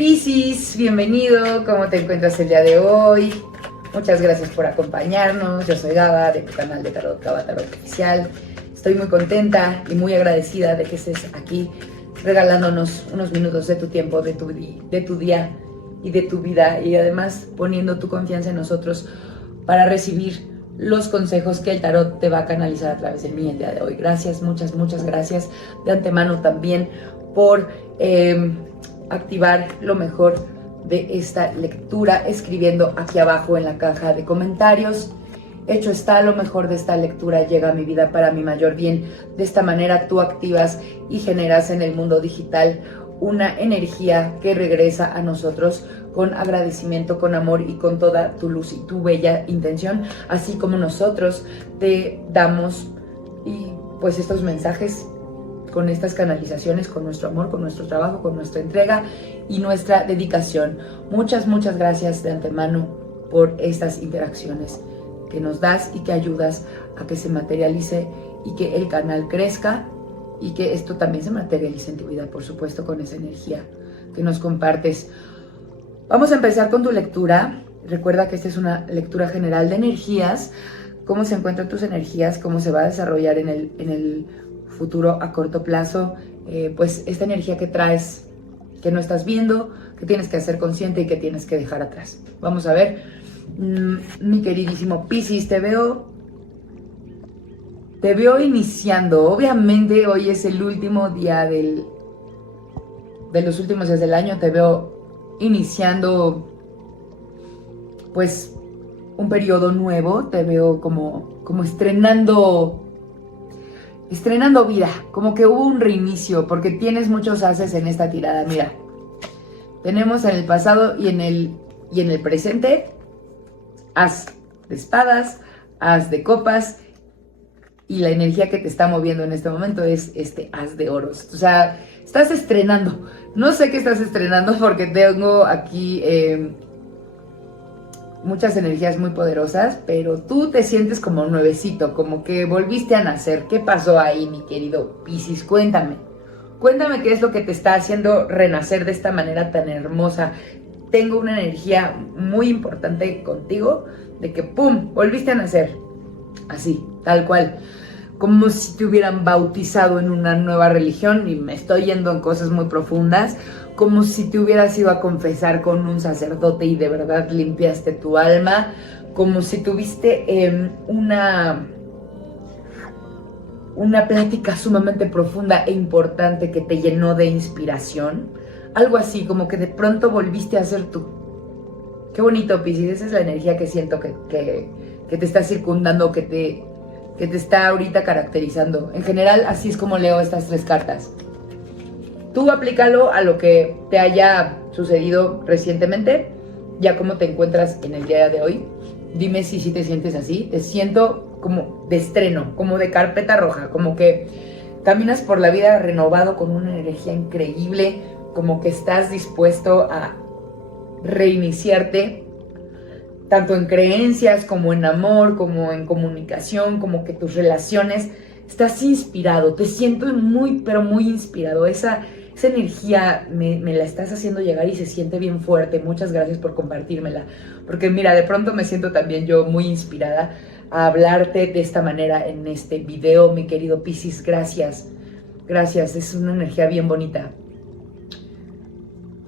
Piscis, bienvenido, ¿cómo te encuentras el día de hoy? Muchas gracias por acompañarnos, yo soy Gaba de tu canal de Tarot, Gaba Tarot Oficial. Estoy muy contenta y muy agradecida de que estés aquí regalándonos unos minutos de tu tiempo, de tu día y de tu vida, y además poniendo tu confianza en nosotros para recibir los consejos que el tarot te va a canalizar a través de mí el día de hoy. Gracias, muchas gracias de antemano también por activar lo mejor de esta lectura escribiendo aquí abajo en la caja de comentarios. Hecho está, lo mejor de esta lectura llega a mi vida para mi mayor bien. De esta manera tú activas y generas en el mundo digital una energía que regresa a nosotros con agradecimiento, con amor y con toda tu luz y tu bella intención, así como nosotros te damos y pues estos mensajes con estas canalizaciones, con nuestro amor, con nuestro trabajo, con nuestra entrega y nuestra dedicación. Muchas gracias de antemano por estas interacciones que nos das y que ayudas a que se materialice y que el canal crezca y que esto también se materialice en tu vida, por supuesto, con esa energía que nos compartes. Vamos a empezar con tu lectura. Recuerda que esta es una lectura general de energías, cómo se encuentran tus energías, cómo se va a desarrollar en el futuro a corto plazo, pues esta energía que traes, que no estás viendo, que tienes que hacer consciente y que tienes que dejar atrás. Vamos a ver, mi queridísimo Piscis, te veo iniciando. Obviamente hoy es el último día de los últimos días del año. Te veo iniciando pues un periodo nuevo. Te veo como estrenando vida, como que hubo un reinicio, porque tienes muchos ases en esta tirada. Mira, tenemos en el pasado y en el presente as de espadas, as de copas, y la energía que te está moviendo en este momento es este as de oros. O sea, estás estrenando. No sé qué estás estrenando porque tengo aquí muchas energías muy poderosas, pero tú te sientes como nuevecito, como que volviste a nacer. ¿Qué pasó ahí, mi querido Piscis? Cuéntame qué es lo que te está haciendo renacer de esta manera tan hermosa. Tengo una energía muy importante contigo, de que ¡pum!, volviste a nacer, así, tal cual, como si te hubieran bautizado en una nueva religión, y me estoy yendo en cosas muy profundas, como si te hubieras ido a confesar con un sacerdote y de verdad limpiaste tu alma, como si tuviste una plática sumamente profunda e importante que te llenó de inspiración, algo así, como que de pronto volviste a ser tú. Qué bonito, Piscis, esa es la energía que siento que te está circundando, que te está ahorita caracterizando. En general, así es como leo estas tres cartas. Tú aplícalo a lo que te haya sucedido recientemente, ya cómo te encuentras en el día de hoy. Dime si te sientes así. Te siento como de estreno, como de carpeta roja, como que caminas por la vida renovado con una energía increíble, como que estás dispuesto a reiniciarte, tanto en creencias como en amor, como en comunicación, como que tus relaciones, estás inspirado, te siento muy, pero muy inspirado. Esa energía me la estás haciendo llegar y se siente bien fuerte. Muchas gracias por compartírmela, porque mira, de pronto me siento también yo muy inspirada a hablarte de esta manera en este video, mi querido Piscis. Gracias, es una energía bien bonita.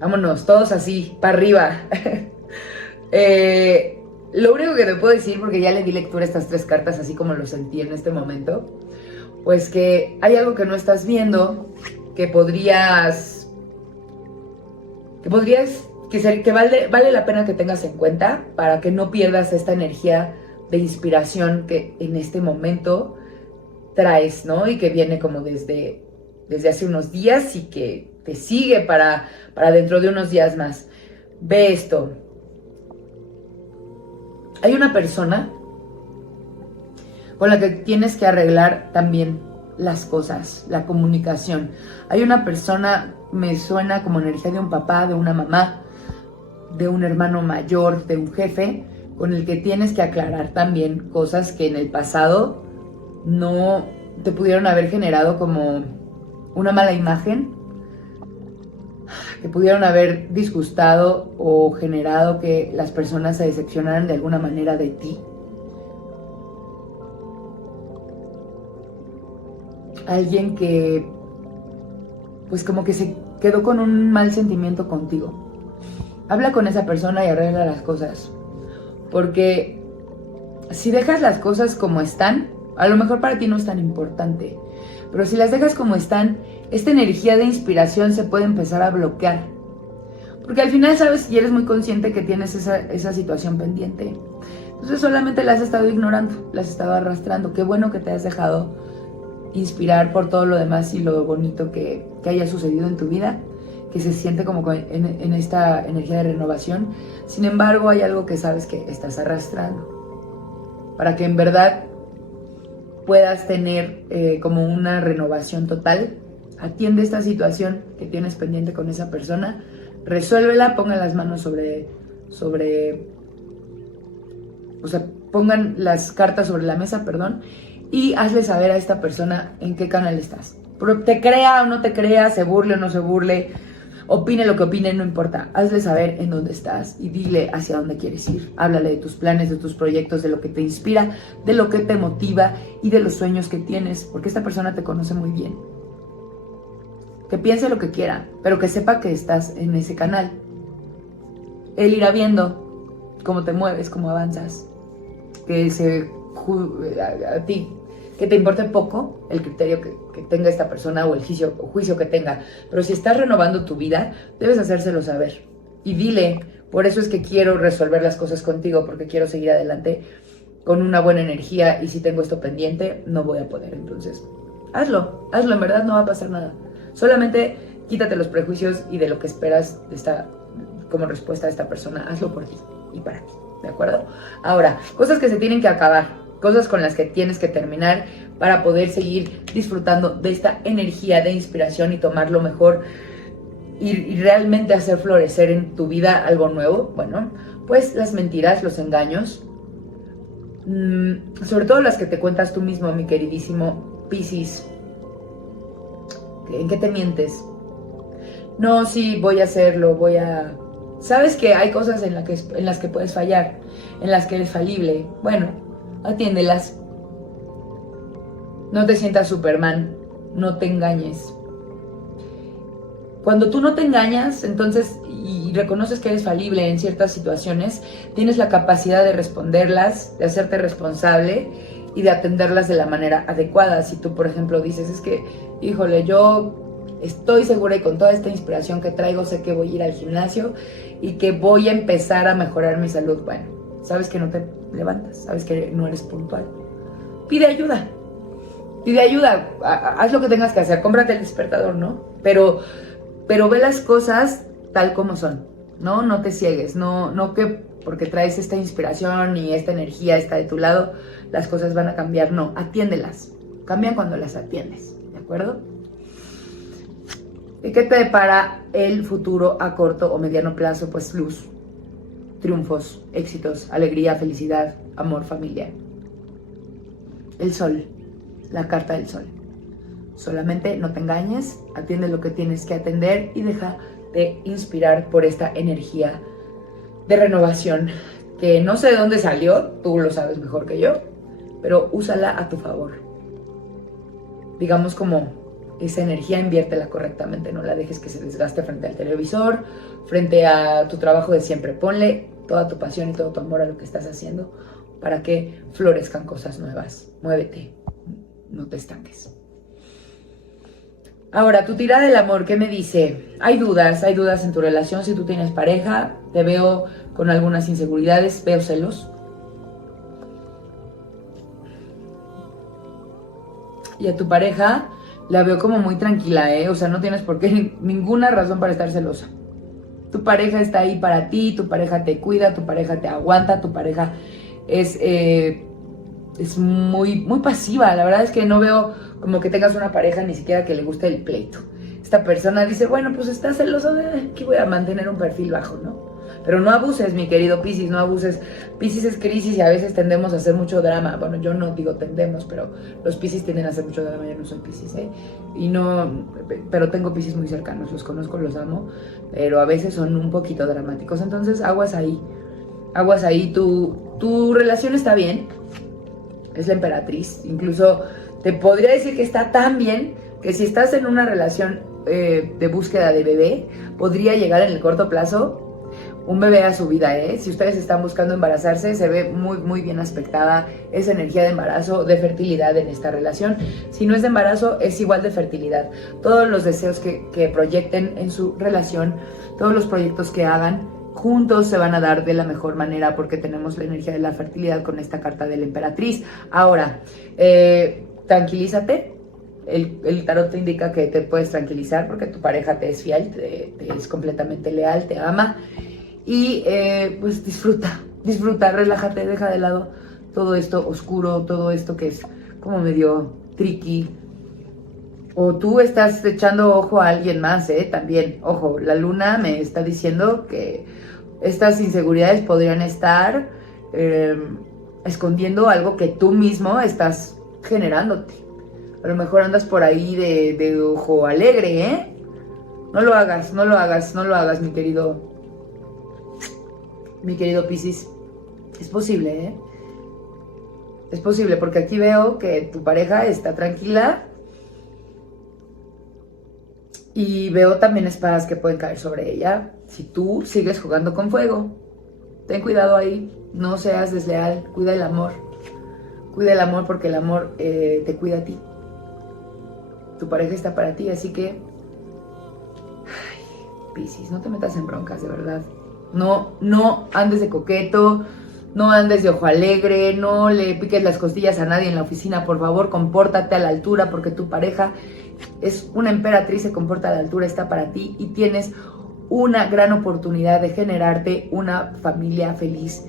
Vámonos, todos así, para arriba. Lo único que te puedo decir, porque ya le di lectura a estas tres cartas así como lo sentí en este momento, pues que hay algo que no estás viendo, que vale la pena que tengas en cuenta para que no pierdas esta energía de inspiración que en este momento traes, ¿no? Y que viene como desde hace unos días y que te sigue para dentro de unos días más. Ve esto. Hay una persona con la que tienes que arreglar también las cosas, la comunicación. Hay una persona, me suena como energía de un papá, de una mamá, de un hermano mayor, de un jefe, con el que tienes que aclarar también cosas que en el pasado no te pudieron haber generado como una mala imagen. que pudieron haber disgustado o generado que las personas se decepcionaran de alguna manera de ti. Alguien que pues como que se quedó con un mal sentimiento contigo. Habla con esa persona y arregla las cosas, porque si dejas las cosas como están, a lo mejor para ti no es tan importante, pero si las dejas como están, esta energía de inspiración se puede empezar a bloquear, porque al final sabes y eres muy consciente que tienes esa situación pendiente. Entonces solamente la has estado ignorando, la has estado arrastrando. Qué bueno que te has dejado inspirar por todo lo demás y lo bonito que haya sucedido en tu vida, que se siente como en esta energía de renovación. Sin embargo, hay algo que sabes que estás arrastrando. Para que en verdad puedas tener como una renovación total, atiende esta situación que tienes pendiente con esa persona, resuélvela, pongan las manos o sea, pongan las cartas sobre la mesa, perdón, y hazle saber a esta persona en qué canal estás. Te crea o no te crea, se burle o no se burle, opine lo que opine, no importa. Hazle saber en dónde estás y dile hacia dónde quieres ir. Háblale de tus planes, de tus proyectos, de lo que te inspira, de lo que te motiva y de los sueños que tienes, porque esta persona te conoce muy bien. Que piense lo que quiera, pero que sepa que estás en ese canal. Él irá viendo cómo te mueves, cómo avanzas, que a ti, que te importe poco el criterio que tenga esta persona o el juicio que tenga. Pero si estás renovando tu vida, debes hacérselo saber. Y dile, por eso es que quiero resolver las cosas contigo, porque quiero seguir adelante con una buena energía, y si tengo esto pendiente, no voy a poder. Entonces, hazlo, en verdad no va a pasar nada. Solamente quítate los prejuicios y de lo que esperas como respuesta a esta persona. Hazlo por ti y para ti, ¿de acuerdo? Ahora, cosas que se tienen que acabar, cosas con las que tienes que terminar para poder seguir disfrutando de esta energía de inspiración y tomar lo mejor y realmente hacer florecer en tu vida algo nuevo. Bueno, pues las mentiras, los engaños, sobre todo las que te cuentas tú mismo, mi queridísimo Piscis. ¿En qué te mientes? No, sí, voy a hacerlo, Sabes que hay cosas en las que puedes fallar, en las que eres falible. Bueno, atiéndelas. No te sientas Superman, no te engañes. Cuando tú no te engañas, entonces, y reconoces que eres falible en ciertas situaciones, tienes la capacidad de responderlas, de hacerte responsable y de atenderlas de la manera adecuada. Si tú, por ejemplo, dices, es que, híjole, yo estoy segura y con toda esta inspiración que traigo, sé que voy a ir al gimnasio y que voy a empezar a mejorar mi salud. Bueno, sabes que no te levantas, sabes que no eres puntual. Pide ayuda, haz lo que tengas que hacer, cómprate el despertador, ¿no? Pero ve las cosas tal como son, ¿no? No te ciegues, no que porque traes esta inspiración y esta energía está de tu lado, las cosas van a cambiar. No, atiéndelas, cambian cuando las atiendes, ¿de acuerdo? ¿Y qué te depara el futuro a corto o mediano plazo? Pues luz, triunfos, éxitos, alegría, felicidad, amor, familia. El sol, la carta del sol. Solamente no te engañes, atiende lo que tienes que atender y deja de inspirar por esta energía de renovación que no sé de dónde salió, tú lo sabes mejor que yo, pero úsala a tu favor. Digamos como esa energía, inviértela correctamente, no la dejes que se desgaste frente al televisor, frente a tu trabajo de siempre. Ponle toda tu pasión y todo tu amor a lo que estás haciendo para que florezcan cosas nuevas. Muévete, no te estanques. Ahora, tu tirada del amor, ¿qué me dice? Hay dudas en tu relación. Si tú tienes pareja, te veo con algunas inseguridades, veo celos. Y a tu pareja la veo como muy tranquila, ¿eh? O sea, no tienes por qué ninguna razón para estar celosa. Tu pareja está ahí para ti, tu pareja te cuida, tu pareja te aguanta, tu pareja es muy, muy pasiva. La verdad es que no veo como que tengas una pareja ni siquiera que le guste el pleito. Esta persona dice, bueno, pues está celoso, de que voy a mantener un perfil bajo, ¿no? Pero no abuses, mi querido Piscis, no abuses. Piscis es crisis y a veces tendemos a hacer mucho drama. Bueno, yo no digo tendemos, pero los Piscis tienden a hacer mucho drama. Yo no soy Piscis, ¿eh? Y no, pero tengo Piscis muy cercanos, los conozco, los amo, pero a veces son un poquito dramáticos. Entonces, aguas ahí. Aguas ahí, tu relación está bien. Es la emperatriz. Incluso te podría decir que está tan bien que si estás en una relación de búsqueda de bebé, podría llegar en el corto plazo un bebé a su vida, ¿eh? Si ustedes están buscando embarazarse, se ve muy, muy bien aspectada esa energía de embarazo, de fertilidad en esta relación. Si no es de embarazo, es igual de fertilidad. Todos los deseos que proyecten en su relación, todos los proyectos que hagan, juntos se van a dar de la mejor manera porque tenemos la energía de la fertilidad con esta carta de la emperatriz. Ahora, tranquilízate. El tarot te indica que te puedes tranquilizar porque tu pareja te es fiel, te es completamente leal, te ama. Y pues disfruta, relájate, deja de lado todo esto oscuro, todo esto que es como medio tricky. O tú estás echando ojo a alguien más, también. Ojo, la luna me está diciendo que estas inseguridades podrían estar escondiendo algo que tú mismo estás generándote. A lo mejor andas por ahí de ojo alegre, ¿eh? No lo hagas, mi querido Piscis. Es posible, ¿eh? Es posible, porque aquí veo que tu pareja está tranquila y veo también espadas que pueden caer sobre ella si tú sigues jugando con fuego. Ten cuidado ahí, no seas desleal, cuida el amor porque el amor te cuida a ti. Tu pareja está para ti, así que Piscis, no te metas en broncas, de verdad. No andes de coqueto, no andes de ojo alegre, no le piques las costillas a nadie en la oficina, por favor, compórtate a la altura porque tu pareja es una emperatriz, se comporta a la altura, está para ti y tienes una gran oportunidad de generarte una familia feliz.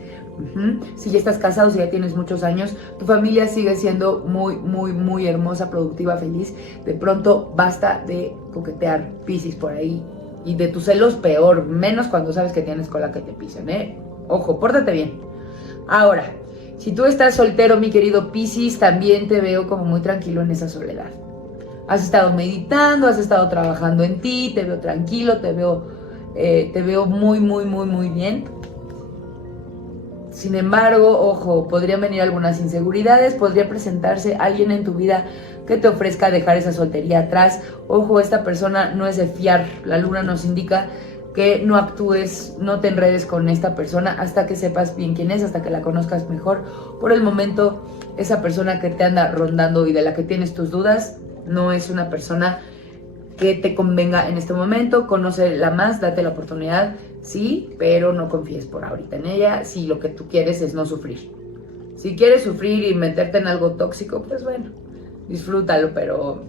Si ya estás casado, si ya tienes muchos años, tu familia sigue siendo muy, muy, muy hermosa, productiva, feliz. De pronto basta de coquetear, Piscis, por ahí. Y de tus celos peor, menos cuando sabes que tienes cola que te pisen, ¿eh? Ojo, pórtate bien. Ahora, si tú estás soltero, mi querido Piscis, también te veo como muy tranquilo en esa soledad. Has estado meditando, has estado trabajando en ti, te veo tranquilo, te veo muy, muy, muy, muy bien. Sin embargo, ojo, podrían venir algunas inseguridades, podría presentarse alguien en tu vida que te ofrezca dejar esa soltería atrás. Ojo, esta persona no es de fiar. La luna nos indica que no actúes, no te enredes con esta persona hasta que sepas bien quién es, hasta que la conozcas mejor. Por el momento, esa persona que te anda rondando y de la que tienes tus dudas, no es una persona que te convenga en este momento. Conócela más, date la oportunidad, sí, pero no confíes por ahorita en ella si lo que tú quieres es no sufrir. Si quieres sufrir y meterte en algo tóxico, pues bueno, disfrútalo, pero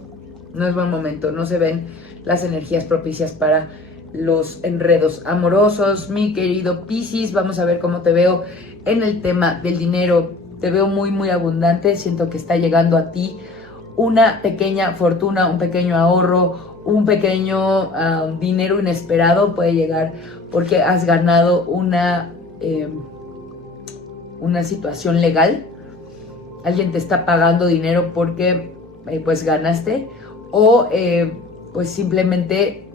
no es buen momento, no se ven las energías propicias para los enredos amorosos. Mi querido Piscis, vamos a ver cómo te veo en el tema del dinero. Te veo muy, muy abundante, siento que está llegando a ti una pequeña fortuna, un pequeño ahorro, un pequeño dinero inesperado puede llegar porque has ganado una situación legal. Alguien te está pagando dinero porque pues ganaste o pues simplemente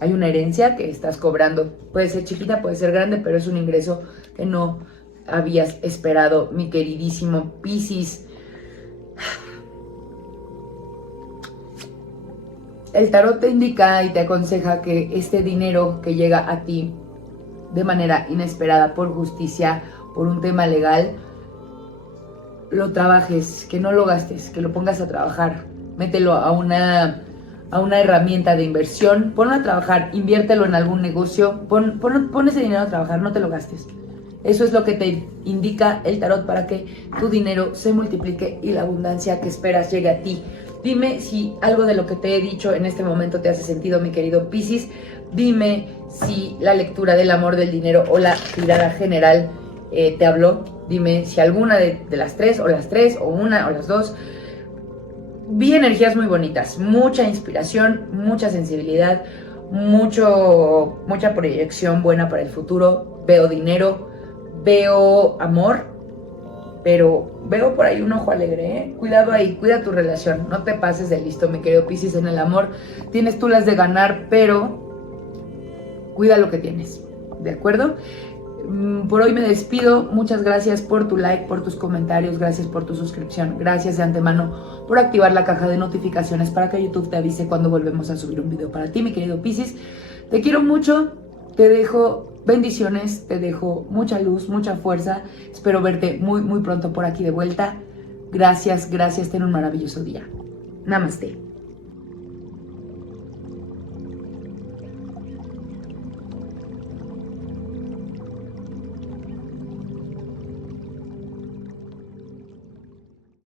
hay una herencia que estás cobrando. Puede ser chiquita, puede ser grande, pero es un ingreso que no habías esperado, mi queridísimo Piscis. El tarot te indica y te aconseja que este dinero que llega a ti de manera inesperada por justicia, por un tema legal, lo trabajes, que no lo gastes, que lo pongas a trabajar. Mételo a una herramienta de inversión, ponlo a trabajar, inviértelo en algún negocio, pon ese dinero a trabajar, no te lo gastes. Eso es lo que te indica el tarot para que tu dinero se multiplique y la abundancia que esperas llegue a ti. Dime si algo de lo que te he dicho en este momento te hace sentido, mi querido Piscis. Dime si la lectura del amor, del dinero o la tirada general te habló. Dime si alguna de las tres, o una, o las dos. Vi energías muy bonitas, mucha inspiración, mucha sensibilidad, mucha proyección buena para el futuro, veo dinero, veo amor, pero veo por ahí un ojo alegre, ¿eh? Cuidado ahí, cuida tu relación, no te pases de listo, mi querido Piscis. En el amor tienes tú las de ganar, pero cuida lo que tienes, ¿de acuerdo? Por hoy me despido. Muchas gracias por tu like, por tus comentarios, gracias por tu suscripción, gracias de antemano por activar la caja de notificaciones para que YouTube te avise cuando volvemos a subir un video para ti, mi querido Piscis. Te quiero mucho, te dejo bendiciones, te dejo mucha luz, mucha fuerza. Espero verte muy, muy pronto por aquí de vuelta. Gracias, ten un maravilloso día. Namaste.